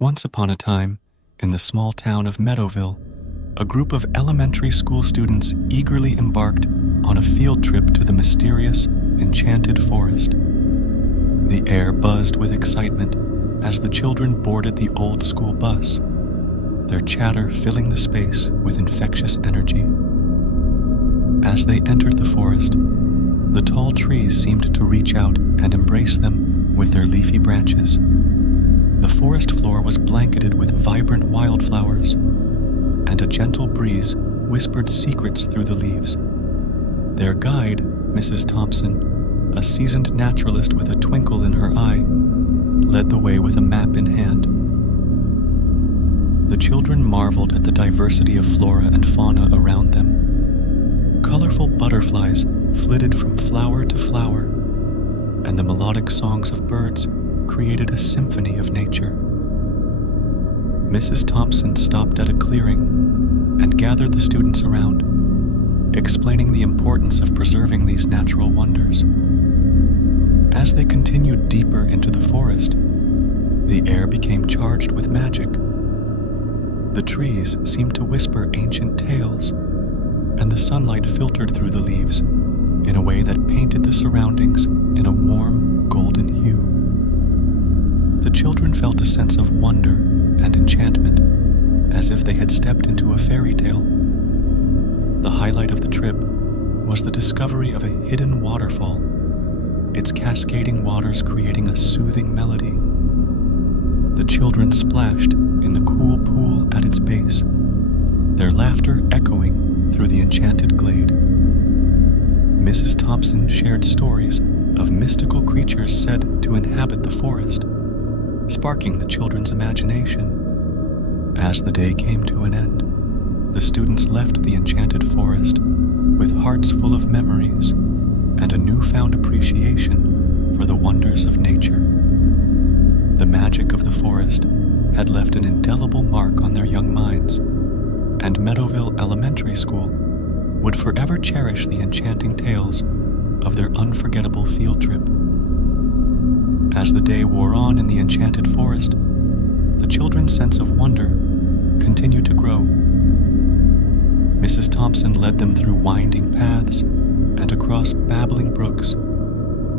Once upon a time, in the small town of Meadowville, a group of elementary school students eagerly embarked on a field trip to the mysterious Enchanted Forest. The air buzzed with excitement as the children boarded the old school bus, their chatter filling the space with infectious energy. As they entered the forest, the tall trees seemed to reach out and embrace them with their leafy branches. The forest floor was blanketed with vibrant wildflowers, and a gentle breeze whispered secrets through the leaves. Their guide, Mrs. Thompson, a seasoned naturalist with a twinkle in her eye, led the way with a map in hand. The children marveled at the diversity of flora and fauna around them. Colorful butterflies flitted from flower to flower, and the melodic songs of birds created a symphony of nature. Mrs. Thompson stopped at a clearing and gathered the students around, explaining the importance of preserving these natural wonders. As they continued deeper into the forest, the air became charged with magic. The trees seemed to whisper ancient tales, and the sunlight filtered through the leaves in a way that painted the surroundings in a warm, golden hue. The children felt a sense of wonder and enchantment, as if they had stepped into a fairy tale. The highlight of the trip was the discovery of a hidden waterfall, its cascading waters creating a soothing melody. The children splashed in the cool pool at its base, their laughter echoing through the enchanted glade. Mrs. Thompson shared stories of mystical creatures said to inhabit the forest, sparking the children's imagination. As the day came to an end, the students left the enchanted forest with hearts full of memories and a newfound appreciation for the wonders of nature. The magic of the forest had left an indelible mark on their young minds, and Meadowville Elementary School would forever cherish the enchanting tales of their unforgettable field trip. As the day wore on in the enchanted forest, the children's sense of wonder continued to grow. Mrs. Thompson led them through winding paths and across babbling brooks,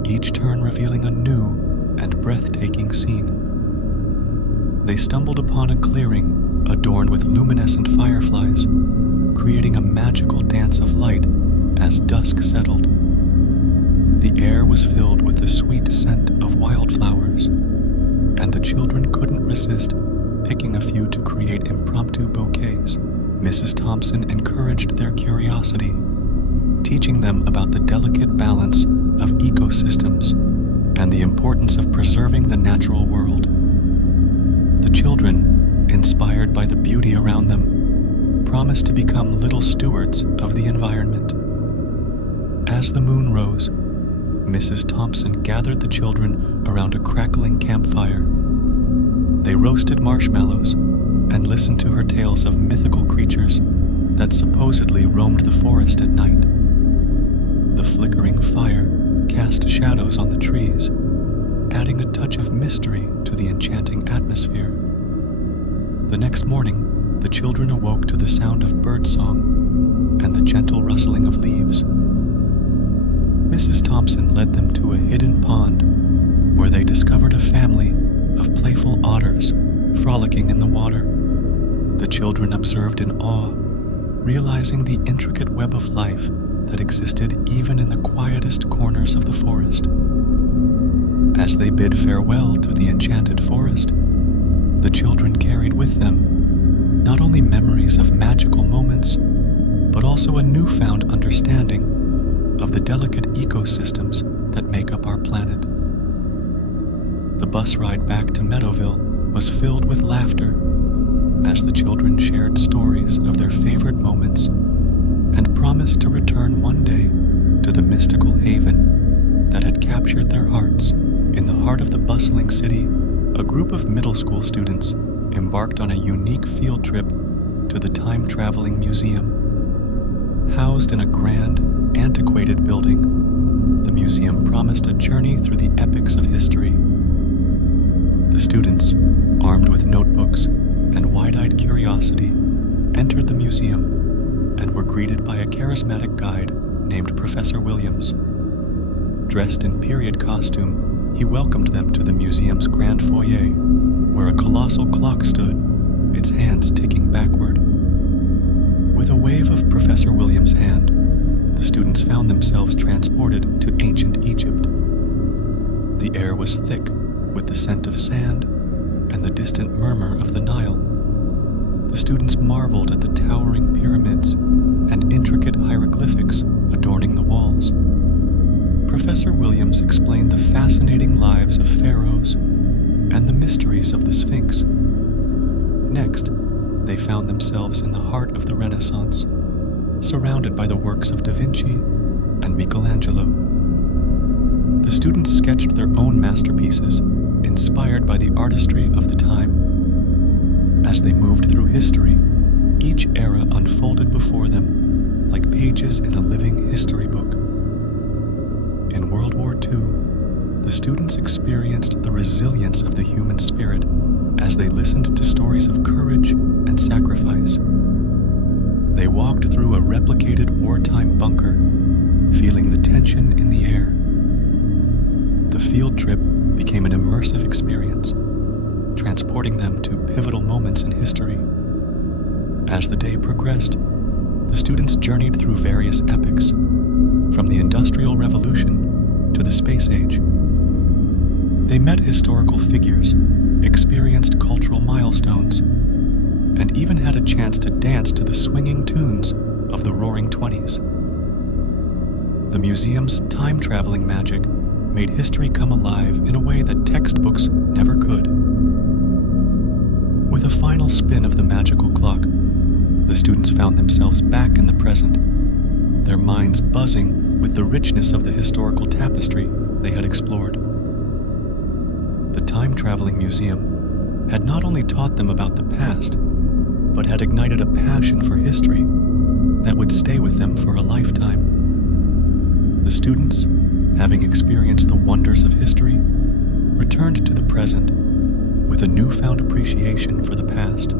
each turn revealing a new and breathtaking scene. They stumbled upon a clearing adorned with luminescent fireflies, creating a magical dance of light as dusk settled. The air was filled with the sweet scent of wildflowers, and the children couldn't resist picking a few to create impromptu bouquets. Mrs. Thompson encouraged their curiosity, teaching them about the delicate balance of ecosystems and the importance of preserving the natural world. The children, inspired by the beauty around them, promised to become little stewards of the environment. As the moon rose, Mrs. Thompson gathered the children around a crackling campfire. They roasted marshmallows and listened to her tales of mythical creatures that supposedly roamed the forest at night. The flickering fire cast shadows on the trees, adding a touch of mystery to the enchanting atmosphere. The next morning, the children awoke to the sound of birdsong and the gentle rustling of leaves. Mrs. Thompson led them to a hidden pond where they discovered a family of playful otters frolicking in the water. The children observed in awe, realizing the intricate web of life that existed even in the quietest corners of the forest. As they bid farewell to the enchanted forest, the children carried with them not only memories of magical moments, but also a newfound understanding of the delicate ecosystems that make up our planet. The bus ride back to Meadowville was filled with laughter as the children shared stories of their favorite moments and promised to return one day to the mystical haven that had captured their hearts. In the heart of the bustling city, a group of middle school students embarked on a unique field trip to the time-traveling museum. Housed in a grand, antiquated building, the museum promised a journey through the epochs of history. The students, armed with notebooks and wide-eyed curiosity, entered the museum and were greeted by a charismatic guide named Professor Williams. Dressed in period costume, he welcomed them to the museum's grand foyer, where a colossal clock stood, its hands ticking backward. With a wave of Professor Williams' hand, the students found themselves transported to ancient Egypt. The air was thick with the scent of sand and the distant murmur of the Nile. The students marveled at the towering pyramids and intricate hieroglyphics adorning the walls. Professor Williams explained the fascinating lives of pharaohs and the mysteries of the Sphinx. Next, they found themselves in the heart of the Renaissance, surrounded by the works of Da Vinci and Michelangelo. The students sketched their own masterpieces, inspired by the artistry of the time. As they moved through history, each era unfolded before them like pages in a living history book. In World War II, the students experienced the resilience of the human spirit as they listened to stories of courage and sacrifice. They walked through a replicated wartime bunker, feeling the tension in the air. The field trip became an immersive experience, transporting them to pivotal moments in history. As the day progressed, the students journeyed through various epochs, from the Industrial Revolution to the Space Age. They met historical figures, experienced cultural milestones, and even had a chance to dance to the swinging tunes of the Roaring Twenties. The museum's time-traveling magic made history come alive in a way that textbooks never could. With a final spin of the magical clock, the students found themselves back in the present, their minds buzzing with the richness of the historical tapestry they had explored. The time-traveling museum had not only taught them about the past, but had ignited a passion for history that would stay with them for a lifetime. The students, having experienced the wonders of history, returned to the present with a newfound appreciation for the past.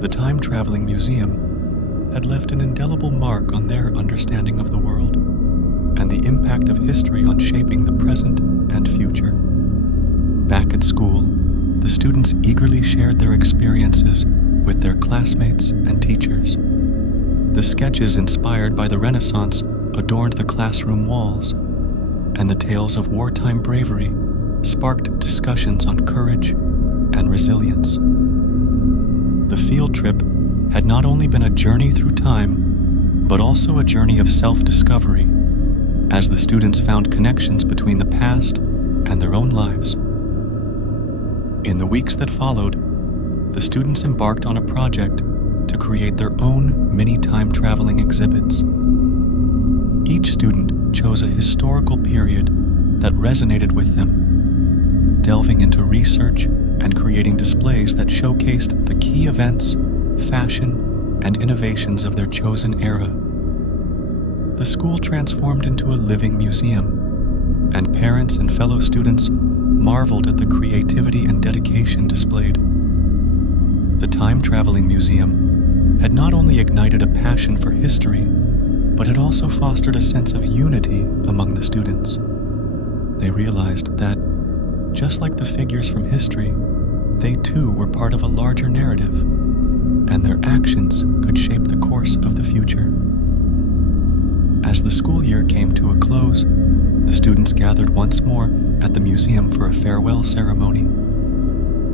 The time-traveling museum had left an indelible mark on their understanding of the world and the impact of history on shaping the present and future. Back at school, the students eagerly shared their experiences with their classmates and teachers. The sketches inspired by the Renaissance adorned the classroom walls, and the tales of wartime bravery sparked discussions on courage and resilience. The field trip had not only been a journey through time, but also a journey of self-discovery, as the students found connections between the past and their own lives. In the weeks that followed, the students embarked on a project to create their own mini time-traveling exhibits. Each student chose a historical period that resonated with them, delving into research and creating displays that showcased the key events, fashion, and innovations of their chosen era. The school transformed into a living museum, and parents and fellow students marveled at the creativity and dedication displayed. The time-traveling museum had not only ignited a passion for history, but had also fostered a sense of unity among the students. They realized that, just like the figures from history, they too were part of a larger narrative, and their actions could shape the course of the future. As the school year came to a close, the students gathered once more at the museum for a farewell ceremony.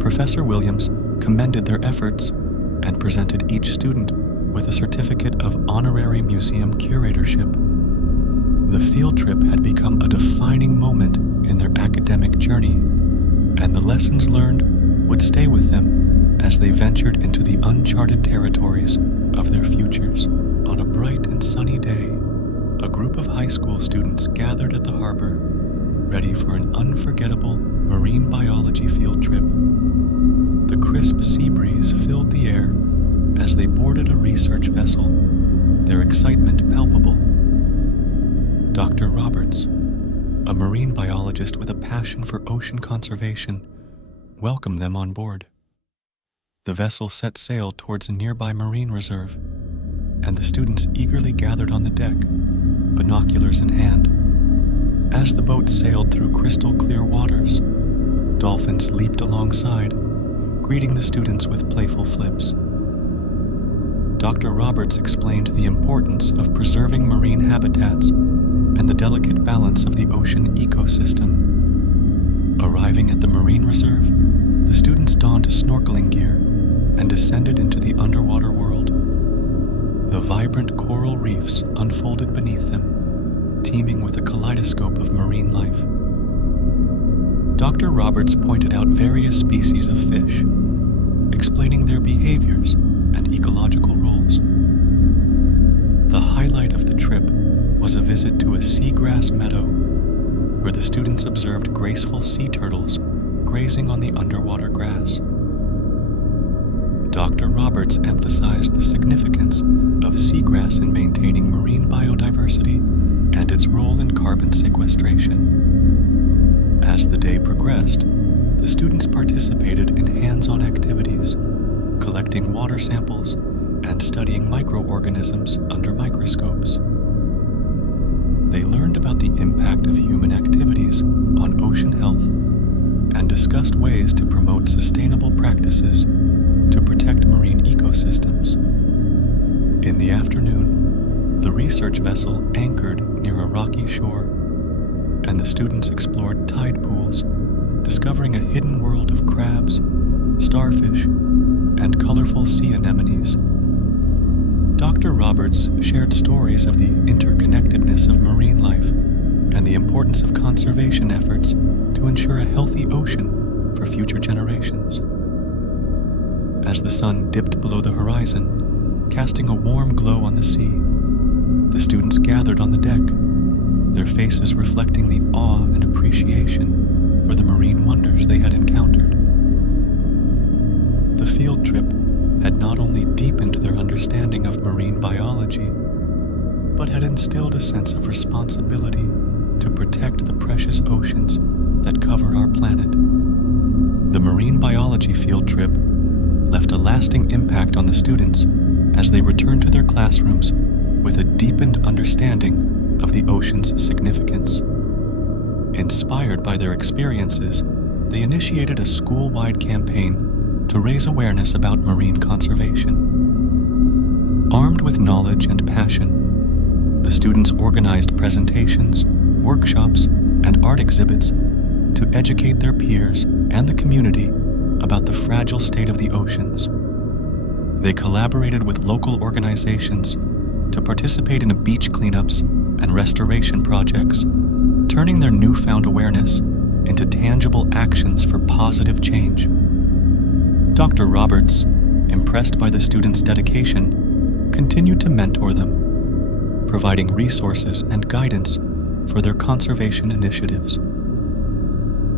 Professor Williams commended their efforts and presented each student with a certificate of honorary museum curatorship. The field trip had become a defining moment in their academic journey, and the lessons learned would stay with them as they ventured into the uncharted territories of their futures. On a bright and sunny day, a group of high school students gathered at the harbor, ready for an unforgettable marine biology field trip. The crisp sea breeze filled the air as they boarded a research vessel, their excitement palpable. Dr. Roberts, a marine biologist with a passion for ocean conservation, welcomed them on board. The vessel set sail towards a nearby marine reserve, and the students eagerly gathered on the deck, binoculars in hand. As the boat sailed through crystal clear waters, dolphins leaped alongside, greeting the students with playful flips. Dr. Roberts explained the importance of preserving marine habitats and the delicate balance of the ocean ecosystem. Arriving at the marine reserve, the students donned snorkeling gear and descended into the underwater world. The vibrant coral reefs unfolded beneath them, teeming with a kaleidoscope of marine life. Dr. Roberts pointed out various species of fish, explaining their behaviors and ecological roles. The highlight of the trip was a visit to a seagrass meadow, where the students observed graceful sea turtles grazing on the underwater grass. Dr. Roberts emphasized the significance of seagrass in maintaining marine biodiversity and its role in carbon sequestration. As the day progressed, the students participated in hands-on activities, collecting water samples and studying microorganisms under microscopes. They learned about the impact of human activities on ocean health and discussed ways to promote sustainable practices to protect marine ecosystems. In the afternoon, the research vessel anchored near a rocky shore, and the students explored tide pools, discovering a hidden world of crabs, starfish, and colorful sea anemones. Dr. Roberts shared stories of the interconnectedness of marine life and the importance of conservation efforts to ensure a healthy ocean for future generations. As the sun dipped below the horizon, casting a warm glow on the sea, the students gathered on the deck, their faces reflecting the awe and appreciation for the marine wonders they had encountered. The field trip had not only deepened their understanding of marine biology, but had instilled a sense of responsibility to protect the precious oceans that cover our planet. The marine biology field trip left a lasting impact on the students as they returned to their classrooms with a deepened understanding of the ocean's significance. Inspired by their experiences, they initiated a school-wide campaign to raise awareness about marine conservation. Armed with knowledge and passion, the students organized presentations, workshops, and art exhibits to educate their peers and the community about the fragile state of the oceans. They collaborated with local organizations to participate in beach cleanups and restoration projects, turning their newfound awareness into tangible actions for positive change. Dr. Roberts, impressed by the students' dedication, continued to mentor them, providing resources and guidance for their conservation initiatives.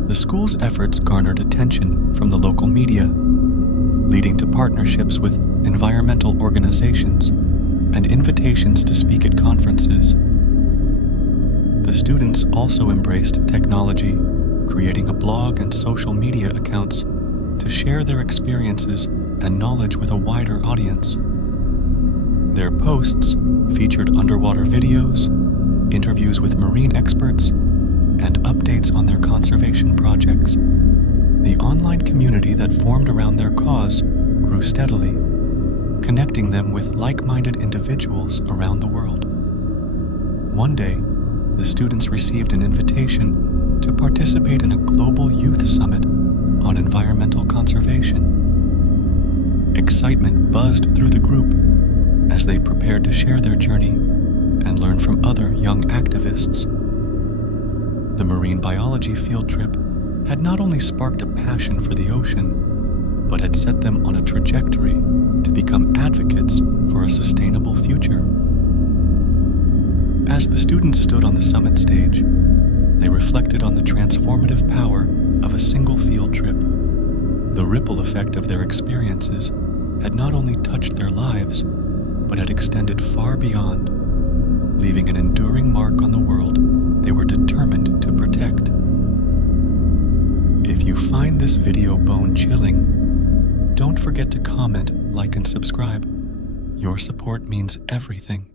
The school's efforts garnered attention from the local media, leading to partnerships with environmental organizations and invitations to speak at conferences. The students also embraced technology, creating a blog and social media accounts to share their experiences and knowledge with a wider audience. Their posts featured underwater videos, interviews with marine experts, and updates on their conservation projects. The online community that formed around their cause grew steadily, connecting them with like-minded individuals around the world. One day, the students received an invitation to participate in a global youth summit on environmental conservation. Excitement buzzed through the group as they prepared to share their journey and learn from other young activists. The marine biology field trip had not only sparked a passion for the ocean, but had set them on a trajectory to become advocates for a sustainable future. As the students stood on the summit stage, they reflected on the transformative power of a single field trip. The ripple effect of their experiences had not only touched their lives, but had extended far beyond, leaving an enduring mark on the world they were determined to protect. If you find this video bone-chilling, don't forget to comment, like, and subscribe. Your support means everything.